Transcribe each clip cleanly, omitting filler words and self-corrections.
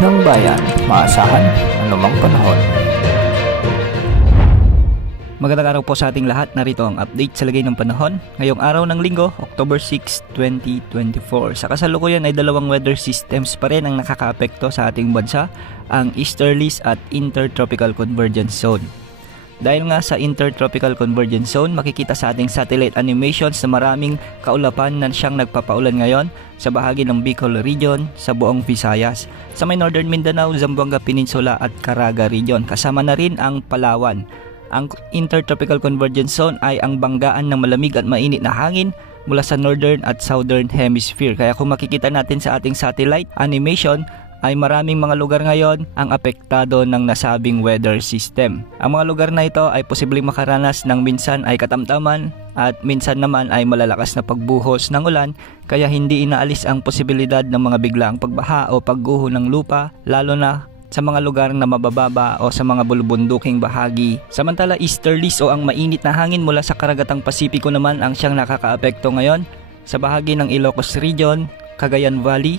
ng bayan, maasahan anumang panahon. Magandang araw po sa ating lahat. Narito ang update sa lagay ng panahon ngayong araw ng Linggo, October 6, 2024. Sa kasalukuyan ay dalawang weather systems pa rin ang nakakaapekto sa ating bansa, ang Easterlies at Intertropical Convergence Zone. Dahil nga sa Intertropical Convergence Zone, makikita sa ating satellite animations na maraming kaulapan na siyang nagpapaulan ngayon sa bahagi ng Bicol Region, sa buong Visayas, sa may Northern Mindanao, Zamboanga Peninsula at Caraga Region. Kasama na rin ang Palawan. Ang Intertropical Convergence Zone ay ang banggaan ng malamig at mainit na hangin mula sa Northern at Southern Hemisphere. Kaya kung makikita natin sa ating satellite animation, ay maraming mga lugar ngayon ang apektado ng nasabing weather system. Ang mga lugar na ito ay posibleng makaranas ng minsan ay katamtaman at minsan naman ay malalakas na pagbuhos ng ulan, kaya hindi inaalis ang posibilidad ng mga biglaang pagbaha o pagguho ng lupa, lalo na sa mga lugar na mabababa o sa mga bulubunduking bahagi. Samantala, easterlies o ang mainit na hangin mula sa karagatang Pasipiko naman ang siyang nakakaapekto ngayon sa bahagi ng Ilocos Region, Cagayan Valley,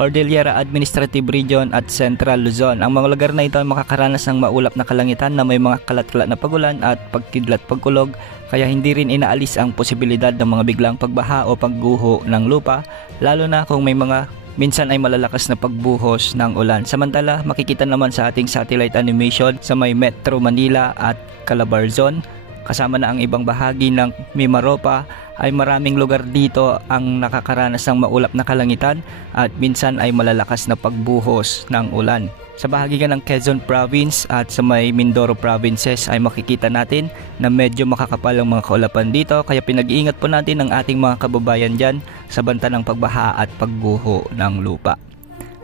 Cordillera Administrative Region at Central Luzon. Ang mga lugar na ito ay makakaranas ng maulap na kalangitan na may mga kalat-kalat na pagulan at pagkidlat pagkulog, kaya hindi rin inaalis ang posibilidad ng mga biglang pagbaha o pagguho ng lupa, lalo na kung may mga minsan ay malalakas na pagbuhos ng ulan. Samantala, makikita naman sa ating satellite animation sa may Metro Manila at Calabarzon, kasama na ang ibang bahagi ng Mimaropa, ay maraming lugar dito ang nakakaranas ng maulap na kalangitan at minsan ay malalakas na pagbuhos ng ulan. Sa bahagi ng Quezon Province at sa may Mindoro Provinces ay makikita natin na medyo makakapal ang mga kaulapan dito, kaya pinag-iingat po natin ang ating mga kababayan dyan sa banta ng pagbaha at pagguho ng lupa.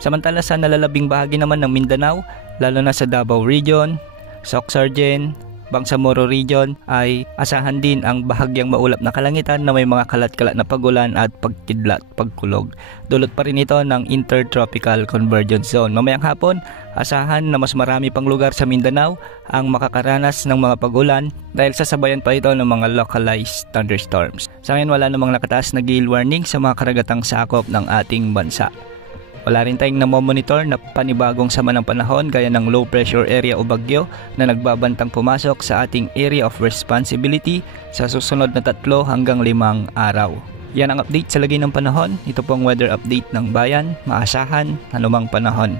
Samantala sa nalalabing bahagi naman ng Mindanao, lalo na sa Davao Region, Soc-Sargen, Bangsamoro Region, ay asahan din ang bahagyang maulap na kalangitan na may mga kalat-kalat na pagulan at pagkidlat pagkulog. Dulot pa rin ito ng Intertropical Convergence Zone. Mamayang hapon, asahan na mas marami pang lugar sa Mindanao ang makakaranas ng mga pagulan dahil sasabayan pa ito ng mga localized thunderstorms. Sa ngayon, wala namang nakataas na gale warning sa mga karagatang sakop ng ating bansa. Wala rin tayong namomonitor na panibagong sama ng panahon gaya ng low pressure area o bagyo na nagbabantang pumasok sa ating area of responsibility sa susunod na 3 hanggang 5 araw. Yan ang update sa lagay ng panahon. Ito po ang weather update ng bayan, maasahan anumang panahon.